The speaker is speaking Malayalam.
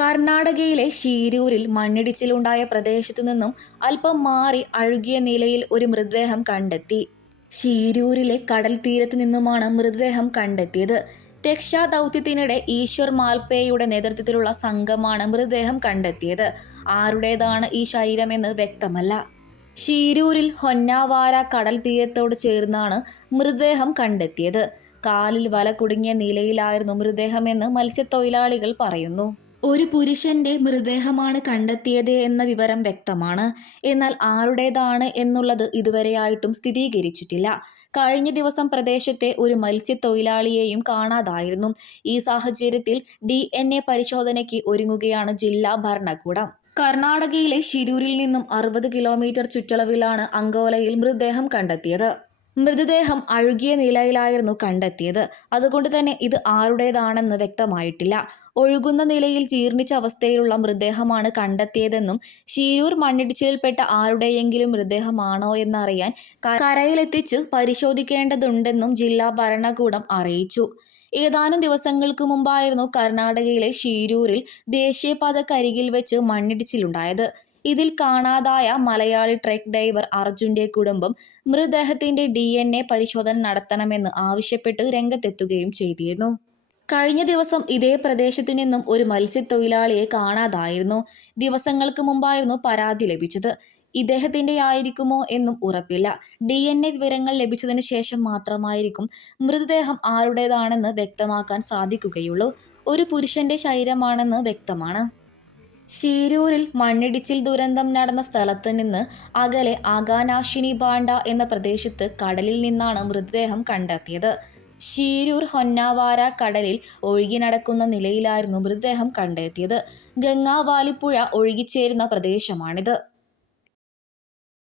കർണാടകയിലെ ഷീരൂരിൽ മണ്ണിടിച്ചിലുണ്ടായ പ്രദേശത്തു നിന്നും അല്പം മാറി അഴുകിയ നിലയിൽ ഒരു മൃതദേഹം കണ്ടെത്തി. ഷീരൂരിലെ കടൽ തീരത്ത് നിന്നുമാണ് മൃതദേഹം കണ്ടെത്തിയത്. രക്ഷാദൗത്യത്തിനിടെ ഈശ്വർ മാൽപേയുടെ നേതൃത്വത്തിലുള്ള സംഘമാണ് മൃതദേഹം കണ്ടെത്തിയത്. ആരുടേതാണ് ഈ ശരീരമെന്ന് വ്യക്തമല്ല. ഷീരൂരിൽ ഹൊന്നാവാര കടൽ തീരത്തോട് ചേർന്നാണ് മൃതദേഹം കണ്ടെത്തിയത്. കാലിൽ വല കുടുങ്ങിയ നിലയിലായിരുന്നു മൃതദേഹമെന്ന് മത്സ്യത്തൊഴിലാളികൾ പറയുന്നു. ഒരു പുരുഷന്റെ മൃതദേഹമാണ് കണ്ടെത്തിയത് എന്ന വിവരം വ്യക്തമാണ്. എന്നാൽ ആരുടേതാണ് എന്നുള്ളത് ഇതുവരെയായിട്ടും സ്ഥിരീകരിച്ചിട്ടില്ല. കഴിഞ്ഞ ദിവസം പ്രദേശത്തെ ഒരു മത്സ്യത്തൊഴിലാളിയെയും കാണാതായിരുന്നു. ഈ സാഹചര്യത്തിൽ ഡി പരിശോധനയ്ക്ക് ഒരുങ്ങുകയാണ് ജില്ലാ ഭരണകൂടം. കർണാടകയിലെ ഷിരൂരിൽ നിന്നും അറുപത് കിലോമീറ്റർ ചുറ്റളവിലാണ് അങ്കോലയിൽ മൃതദേഹം കണ്ടെത്തിയത്. മൃതദേഹം അഴുകിയ നിലയിലായിരുന്നു കണ്ടെത്തിയത്. അതുകൊണ്ട് തന്നെ ഇത് ആരുടേതാണെന്ന് വ്യക്തമായിട്ടില്ല. ഒഴുകുന്ന നിലയിൽ ജീർണിച്ച അവസ്ഥയിലുള്ള മൃതദേഹമാണ് കണ്ടെത്തിയതെന്നും ശീരൂർ മണ്ണിടിച്ചിലിൽപ്പെട്ട ആരുടെയെങ്കിലും മൃതദേഹമാണോ എന്നറിയാൻ കരയിലെത്തിച്ച് പരിശോധിക്കേണ്ടതുണ്ടെന്നും ജില്ലാ ഭരണകൂടം അറിയിച്ചു. ഏതാനും ദിവസങ്ങൾക്ക് മുമ്പായിരുന്നു കർണാടകയിലെ ഷീരൂരിൽ ദേശീയപാതക്കരികിൽ വെച്ച് മണ്ണിടിച്ചിലുണ്ടായത്. ഇതിൽ കാണാതായ മലയാളി ട്രക്ക് ഡ്രൈവർ അർജുന്റെ കുടുംബം മൃതദേഹത്തിന്റെ ഡി എൻ എ പരിശോധന നടത്തണമെന്ന് ആവശ്യപ്പെട്ട് രംഗത്തെത്തുകയും ചെയ്തിരുന്നു. കഴിഞ്ഞ ദിവസം ഇതേ പ്രദേശത്തു നിന്നും ഒരു മത്സ്യത്തൊഴിലാളിയെ കാണാതായിരുന്നു. ദിവസങ്ങൾക്ക് മുമ്പായിരുന്നു പരാതി ലഭിച്ചത്. ഇദ്ദേഹത്തിന്റെ ആയിരിക്കുമോ എന്നും ഉറപ്പില്ല. ഡി എൻ എ വിവരങ്ങൾ ലഭിച്ചതിന് ശേഷം മാത്രമായിരിക്കും മൃതദേഹം ആരുടേതാണെന്ന് വ്യക്തമാക്കാൻ സാധിക്കുകയുള്ളൂ. ഒരു പുരുഷന്റെ ശരീരമാണെന്ന് വ്യക്തമാണ്. ഷീരൂരിൽ മണ്ണിടിച്ചിൽ ദുരന്തം നടന്ന സ്ഥലത്ത് നിന്ന് അകലെ അഗാനാശിനി ബാണ്ട എന്ന പ്രദേശത്ത് കടലിൽ നിന്നാണ് മൃതദേഹം കണ്ടെത്തിയത്. ശീരൂർ ഹൊന്നാവാര കടലിൽ ഒഴുകി നടക്കുന്ന നിലയിലായിരുന്നു മൃതദേഹം കണ്ടെത്തിയത്. ഗംഗാവാലിപ്പുഴ ഒഴുകിച്ചേരുന്ന പ്രദേശമാണിത്.